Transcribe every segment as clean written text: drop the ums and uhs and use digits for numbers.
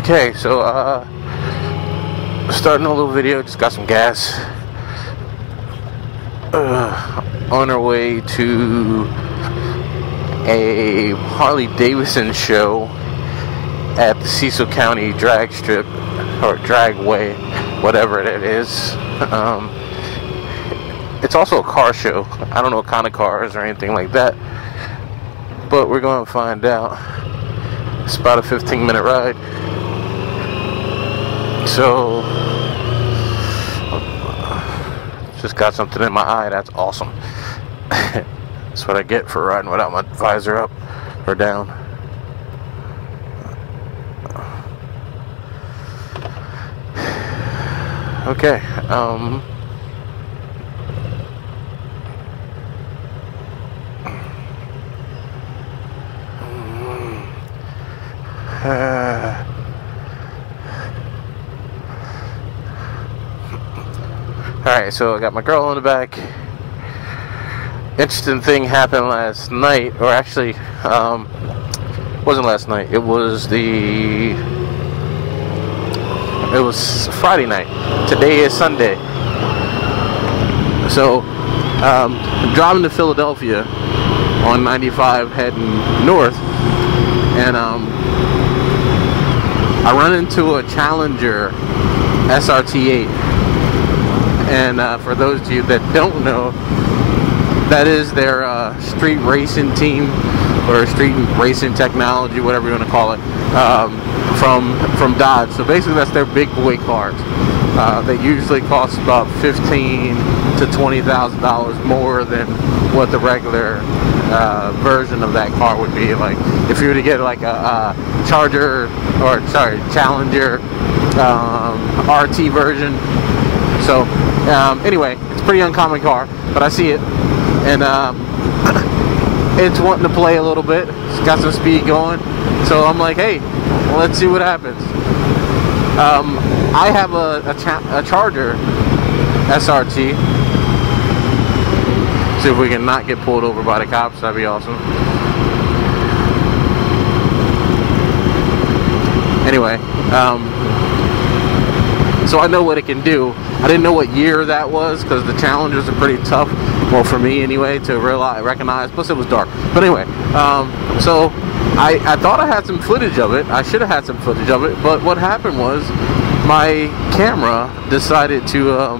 Okay, so starting a little video, just got some gas. On our way to a Harley Davison show at the Cecil County Drag Strip, or Dragway, whatever it is. It's also a car show. I don't know what kind of cars or anything like that, but we're going to find out. It's about a 15-minute ride. So, just got something in my eye. That's awesome. That's what I get for riding without my visor up or down. Okay, alright, so I got my girl in the back. Interesting thing happened last night, or actually, wasn't last night. It was Friday night. Today is Sunday. So, I'm driving to Philadelphia on 95 heading north, and I run into a Challenger SRT8. And for those of you that don't know, that is their street racing team, or street racing technology, whatever you want to call it, from Dodge. So basically that's their big boy cars. They usually cost about $15,000 to $20,000 more than what the regular version of that car would be. Like if you were to get like a Challenger RT version. So anyway, it's a pretty uncommon car, but I see it, and it's wanting to play a little bit. It's got some speed going, so I'm like, hey, well, let's see what happens. I have a Charger SRT. See if we can not get pulled over by the cops. That'd be awesome. Anyway, so I know what it can do. I didn't know what year that was, because the Challengers are pretty tough, well, for me anyway, to recognize. Plus it was dark. But anyway, so I thought I had some footage of it. I should have had some footage of it, but what happened was my camera decided to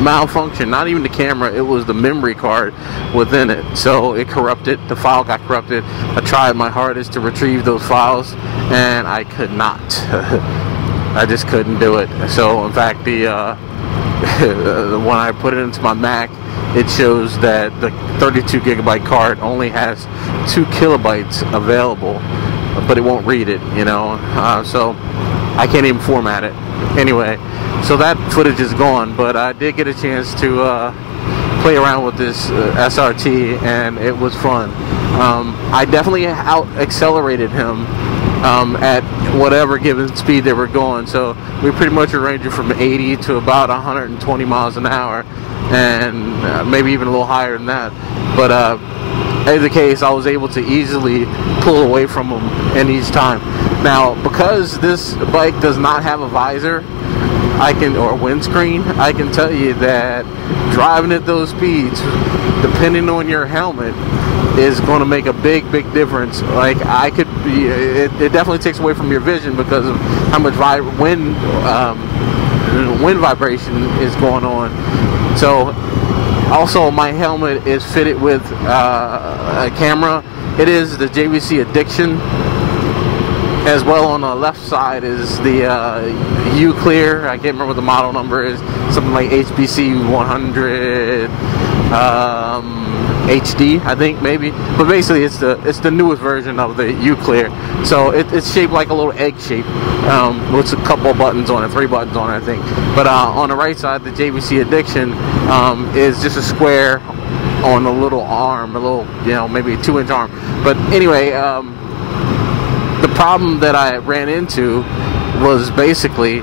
malfunction. Not even the camera, it was the memory card within it. So it corrupted, the file got corrupted. I tried my hardest to retrieve those files, and I could not. I just couldn't do it. So in fact, when I put it into my Mac, it shows that the 32 gigabyte card only has 2 kilobytes available, but it won't read it, you know. So I can't even format it. Anyway, so that footage is gone, but I did get a chance to play around with this SRT, and it was fun. I definitely out accelerated him at whatever given speed they were going. So we pretty much were ranging from 80 to about 120 miles an hour, and maybe even a little higher than that. But in the case, I was able to easily pull away from them in each time. Now, because this bike does not have a visor, or windscreen, I can tell you that driving at those speeds, depending on your helmet, is going to make a big difference. Like it definitely takes away from your vision because of how much wind vibration is going on. So also my helmet is fitted with a camera. It is the JVC Addiction. As well, on the left side is the U-Clear. I can't remember what the model number is. Something like HBC 100 HD, I think, maybe. But basically, it's the newest version of the U-Clear. So it's shaped like a little egg shape with a couple of buttons on it, 3 buttons on it, I think. But on the right side, the JVC Addiction is just a square on a little arm, a little, you know, maybe a 2-inch arm. But anyway, the problem that I ran into was basically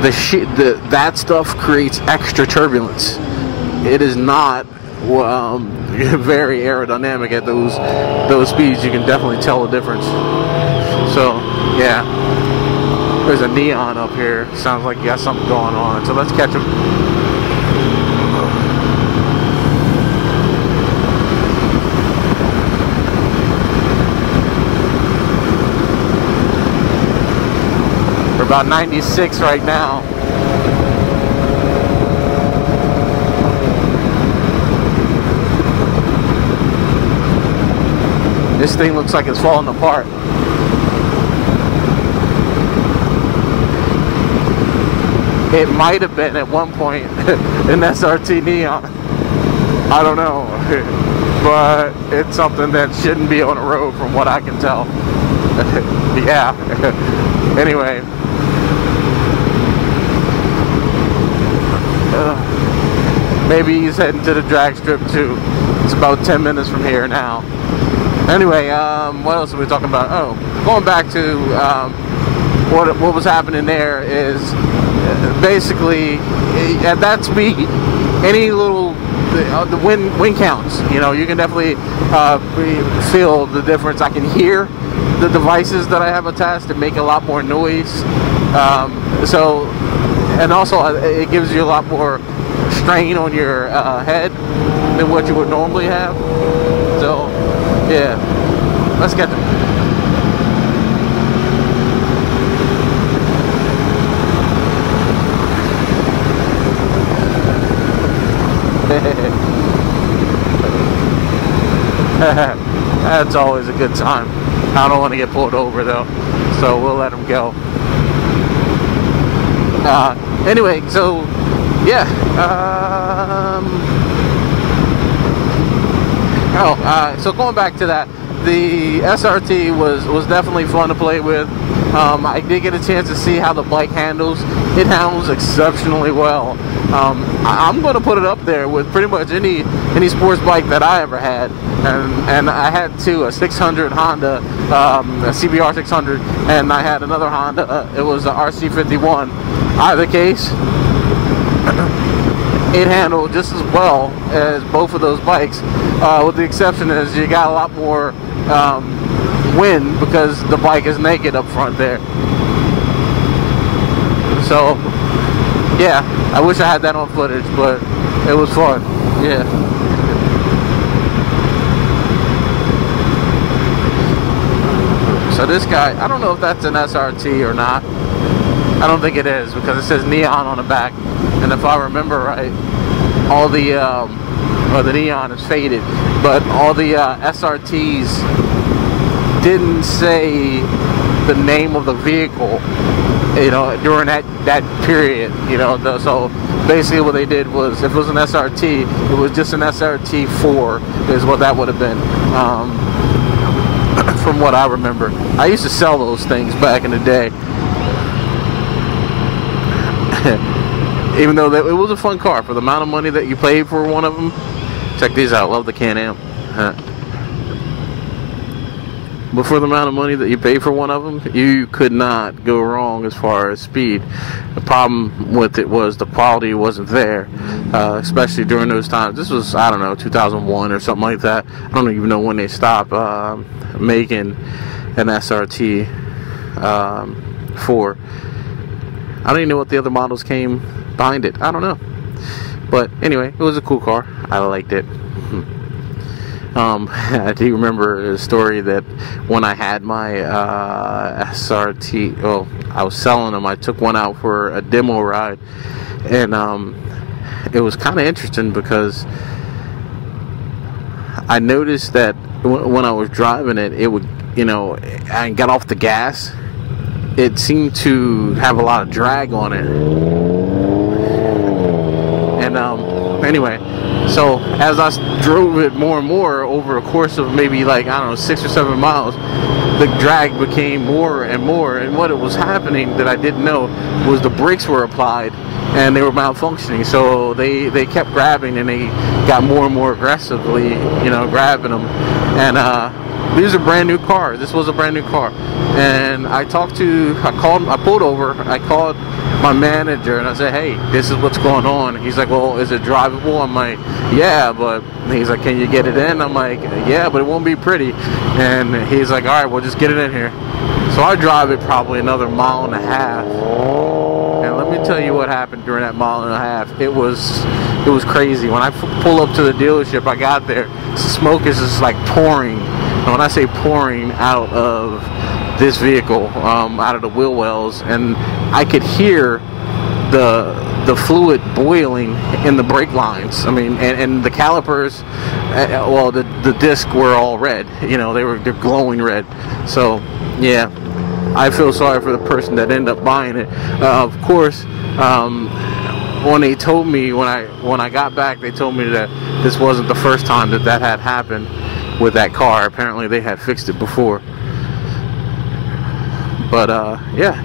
that stuff creates extra turbulence. It is not very aerodynamic at those speeds. You can definitely tell the difference. So yeah. There's a neon up here. Sounds like you got something going on. So let's catch him. We're about 96 right now. This thing looks like it's falling apart. It might have been at one point an SRT neon. I don't know. But it's something that shouldn't be on the road from what I can tell. Yeah. Anyway. Maybe he's heading to the drag strip too. It's about 10 minutes from here now. Anyway, what else are we talking about? Oh, going back to what was happening there is basically at that speed, any little the wind counts. You know, you can definitely feel the difference. I can hear the devices that I have attached that make a lot more noise. So, and also it gives you a lot more strain on your head than what you would normally have. So, yeah, let's get them. That's always a good time. I don't want to get pulled over though, so we'll let them go. Anyway, so yeah. So going back to that, the SRT was definitely fun to play with. I did get a chance to see how the bike handles. It handles exceptionally well. I'm going to put it up there with pretty much any sports bike that I ever had, and I had two, a 600 Honda, a CBR 600, and I had another Honda. It was a RC51. Either case, it handled just as well as both of those bikes, with the exception is you got a lot more wind because the bike is naked up front there. So yeah, I wish I had that on footage, but it was fun. Yeah. So this guy, I don't know if that's an SRT or not. I don't think it is because it says neon on the back, and if I remember right, all the the neon is faded, but all the SRTs didn't say the name of the vehicle, you know, during that period, you know. So basically what they did was, if it was an SRT, it was just an SRT4 is what that would have been, from what I remember. I used to sell those things back in the day. Even though it was a fun car for the amount of money that you paid for one of them. Check these out. Love the Can-Am. But for the amount of money that you pay for one of them, you could not go wrong as far as speed. The problem with it was the quality wasn't there, especially during those times. This was, I don't know, 2001 or something like that. I don't even know when they stopped making an SRT 4. I don't even know what the other models came behind it. I don't know. But anyway, it was a cool car. I liked it. I do remember a story that when I had my SRT, I was selling them. I took one out for a demo ride, and it was kind of interesting because I noticed that when I was driving it, it would, you know, I got off the gas, it seemed to have a lot of drag on it. And anyway, so as I drove it more and more over a course of maybe, like, I don't know, 6 or 7 miles, the drag became more and more. And what it was happening that I didn't know was the brakes were applied and they were malfunctioning. So they kept grabbing, and they got more and more aggressively, you know, grabbing them. And these are brand new cars. This was a brand new car. And I pulled over, I called my manager and I said, hey, this is what's going on. He's like, well, is it drivable? I'm like, yeah, but he's like, can you get it in? I'm like, yeah, but it won't be pretty. And he's like, all right, well, just get it in here. So I drive it probably another 1.5 miles. And let me tell you what happened during that 1.5 miles. It was crazy. When I pull up to the dealership, I got there, smoke is just like pouring. And when I say pouring out of this vehicle, out of the wheel wells, and I could hear the fluid boiling in the brake lines. I mean, and the calipers, well, the discs were all red. You know, they're glowing red. So yeah, I feel sorry for the person that ended up buying it. Of course, when they told me, when I got back, they told me that this wasn't the first time that had happened with that car. Apparently they had fixed it before. But yeah,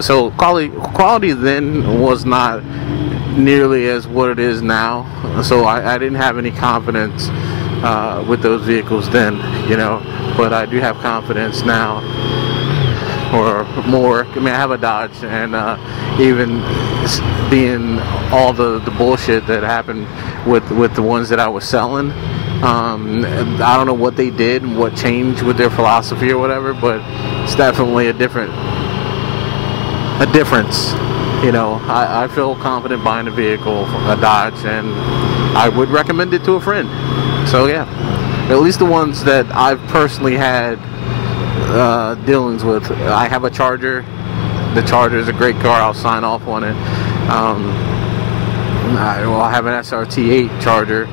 so quality then was not nearly as what it is now. So I didn't have any confidence with those vehicles then, you know, but I do have confidence now, or more. I mean, I have a Dodge, and even being all the bullshit that happened with the ones that I was selling, I don't know what they did and what changed with their philosophy or whatever, but it's definitely a difference. You know, I feel confident buying a vehicle, a Dodge, and I would recommend it to a friend. So yeah, at least the ones that I've personally had dealings with. I have a Charger. The Charger is a great car. I'll sign off on it. I have an SRT8 Charger.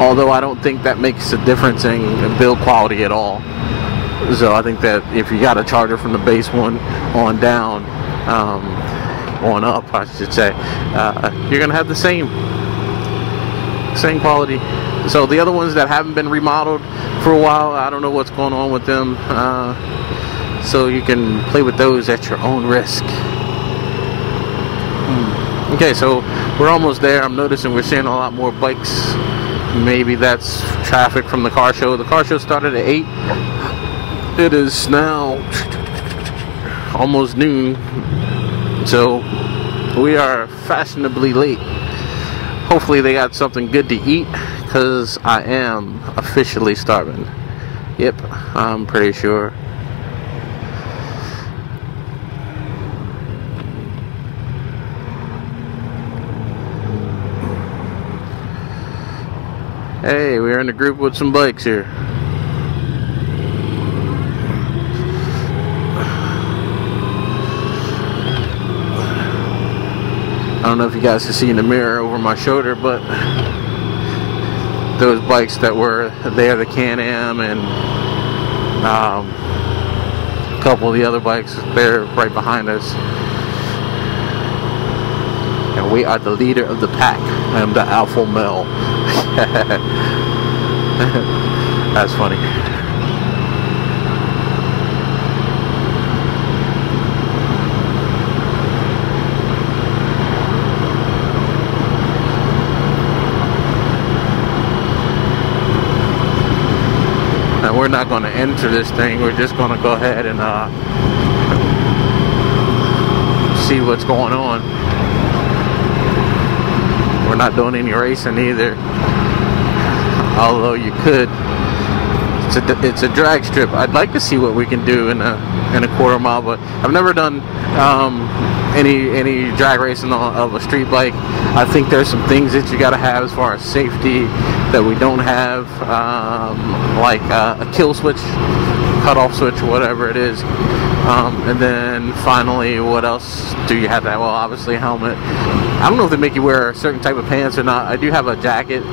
Although I don't think that makes a difference in build quality at all. So I think that if you got a Charger from the base one on down, on up, I should say, you're gonna have the same quality. So the other ones that haven't been remodeled for a while, I don't know what's going on with them. So you can play with those at your own risk. Okay, so we're almost there. I'm noticing we're seeing a lot more bikes. Maybe that's traffic from the car show. The car show started at 8. It is now almost noon, so we are fashionably late. Hopefully they got something good to eat, because I am officially starving. Yep, I'm pretty sure. Hey, we're in a group with some bikes here. I don't know if you guys can see in the mirror over my shoulder, but those bikes that were there, the Can-Am and a couple of the other bikes, they're right behind us. And we are the leader of the pack. I am the alpha male. That's funny. Now we're not going to enter this thing. We're just going to go ahead and see what's going on. We're not doing any racing either, although you could. It's a drag strip. I'd like to see what we can do in a quarter mile, but I've never done any drag racing of a street bike. I think there's some things that you got to have as far as safety that we don't have, like a kill switch, cutoff switch, whatever it is. And then finally, what else do you have to have? Well, obviously a helmet. I don't know if they make you wear a certain type of pants or not. I do have a jacket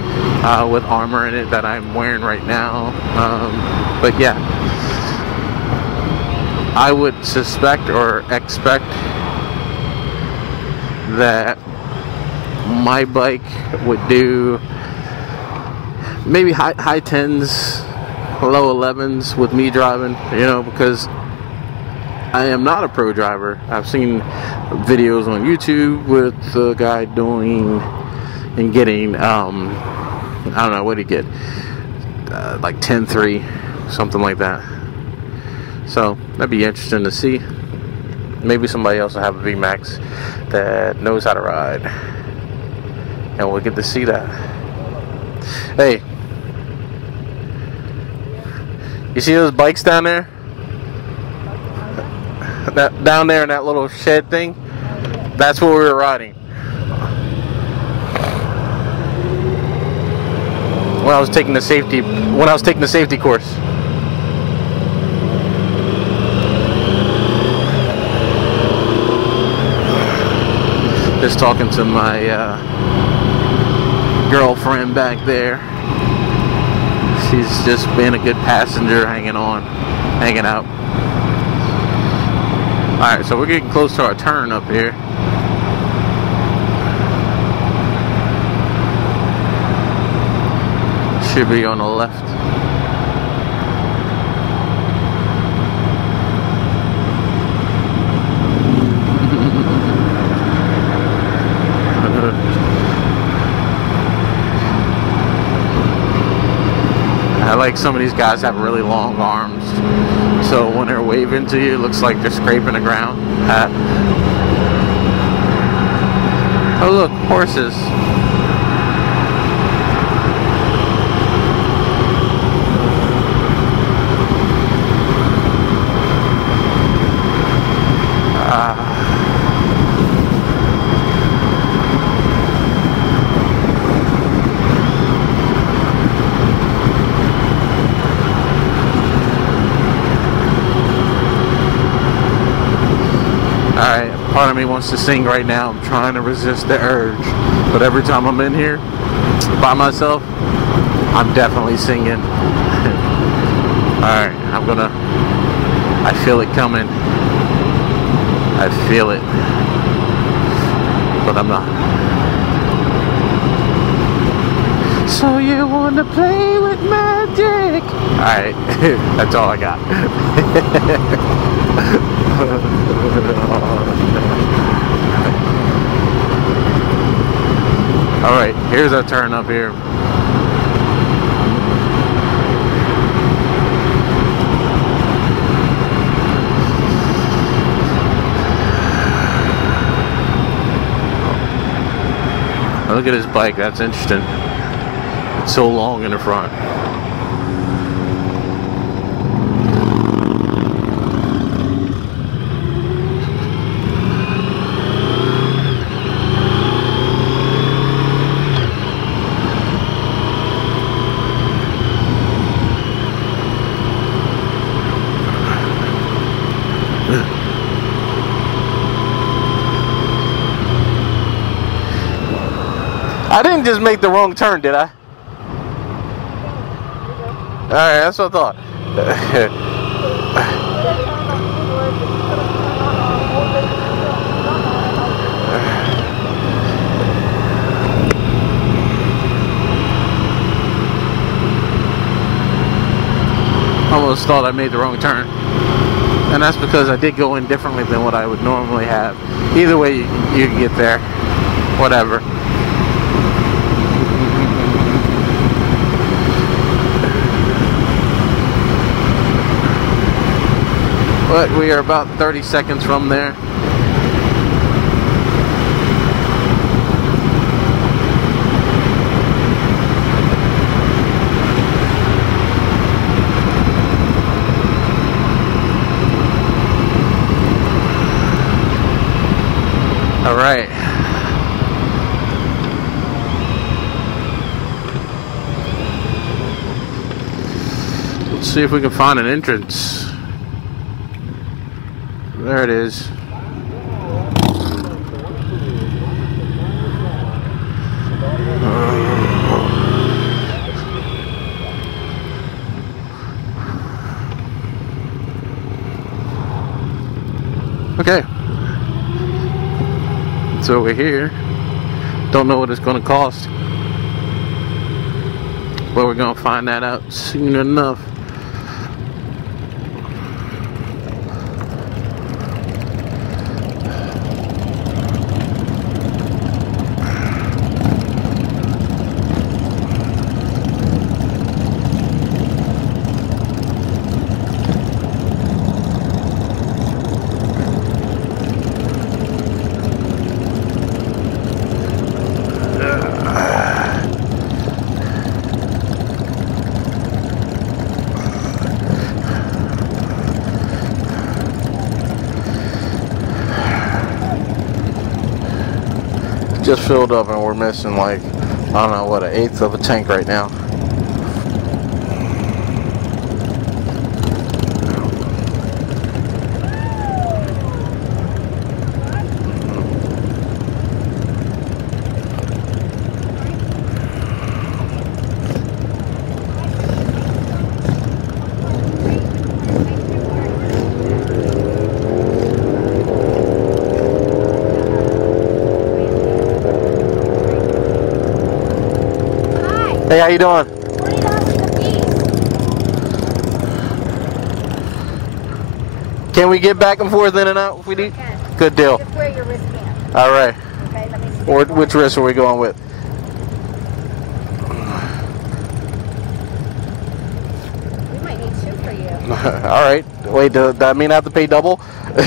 with armor in it that I'm wearing right now. But yeah, I would suspect or expect that my bike would do maybe high 10s, low 11s with me driving, you know, because I am not a pro driver. I've seen videos on YouTube with the guy doing and getting, I don't know, what did he get? Like 10.3, something like that. So that'd be interesting to see. maybe somebody else will have a VMAX that knows how to ride, and we'll get to see that. Hey, you see those bikes down there? Down there in that little shed thing? That's where we were riding when I was taking the safety course. Just talking to my girlfriend back there. She's just being a good passenger, hanging out. Alright, so we're getting close to our turn up here. Should be on the left. I like some of these guys have really long arms, so when they're waving to you, it looks like they're scraping the ground. Oh look, horses. Alright, part of me wants to sing right now. I'm trying to resist the urge. But every time I'm in here by myself, I'm definitely singing. Alright, I feel it coming. I feel it. But I'm not. So you wanna play with magic? Alright, that's all I got. Alright, here's our turn up here. Look at his bike, that's interesting. It's so long in the front. I didn't just make the wrong turn, did I? Alright, that's what I thought. Almost thought I made the wrong turn. And that's because I did go in differently than what I would normally have. Either way, you can get there. Whatever. But we are about 30 seconds from there. All right. Let's see if we can find an entrance. There it is. Okay. It's over here. Don't know what it's going to cost. But we're going to find that out soon enough. just filled up and we're missing like, I don't know, what, 1/8 of a tank right now. Hey, how you doing? $40 a piece. Can we get back and forth in and out if we need? Good deal. Just wear your wristband. All right. Okay, let me see. Or which wrist are we going with? We might need 2 for you. All right. Wait, does that mean I have to pay double? Oh,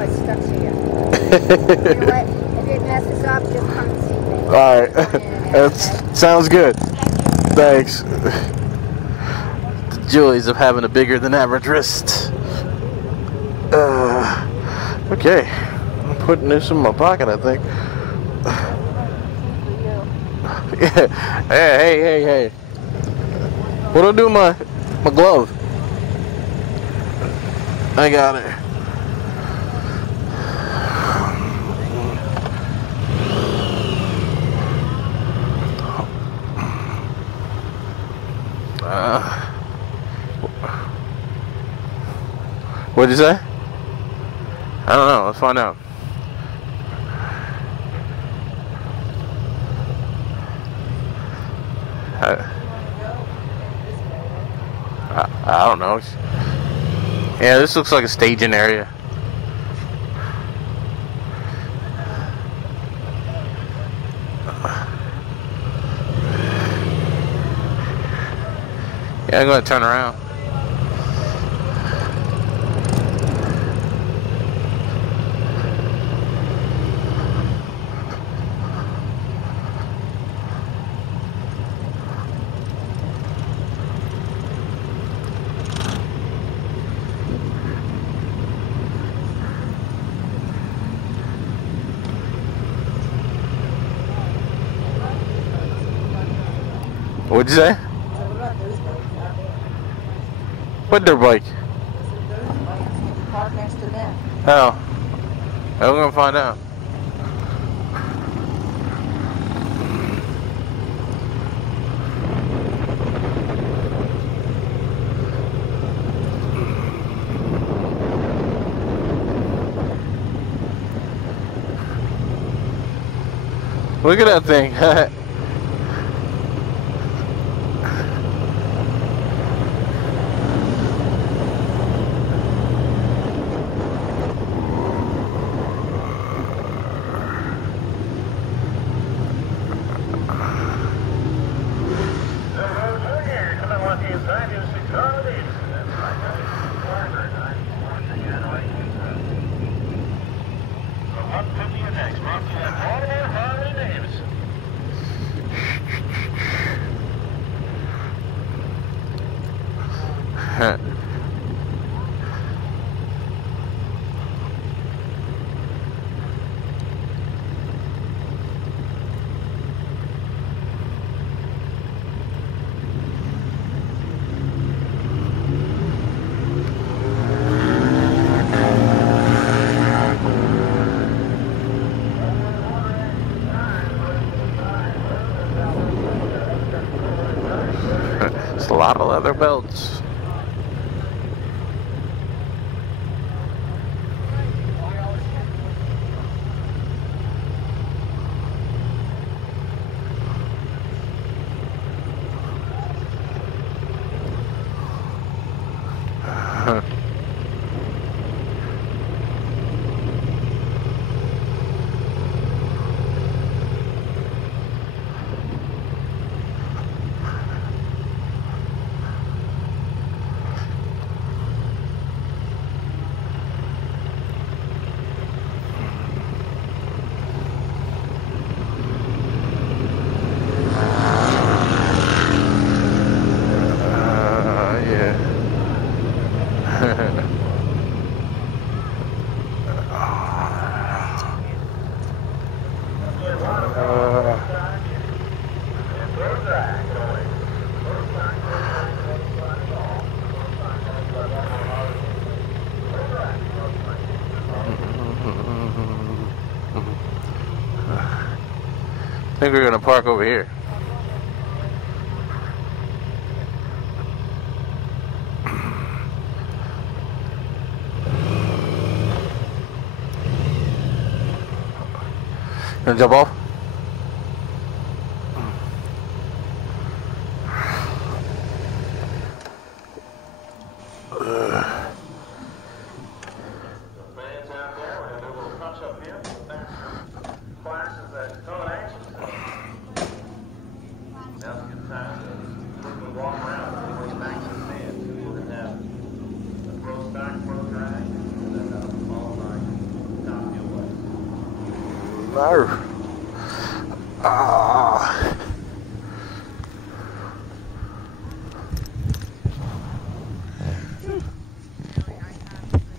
it's stuck to you. You know what? If it messes up, just come and see me. All right. That sounds good. Thanks. The joys of having a bigger than average wrist. Okay. I'm putting this in my pocket, I think. Hey. What do I do with my glove? I got it. What'd you say? I don't know. Let's find out. I don't know. Yeah, this looks like a staging area. Yeah, I'm going to turn around. What'd you say? What dirt bike? Park next to them. Oh. We're gonna find out. Look at that thing. It's a lot of leather belts. I think we're gonna park over here. Gonna jump off? Ah.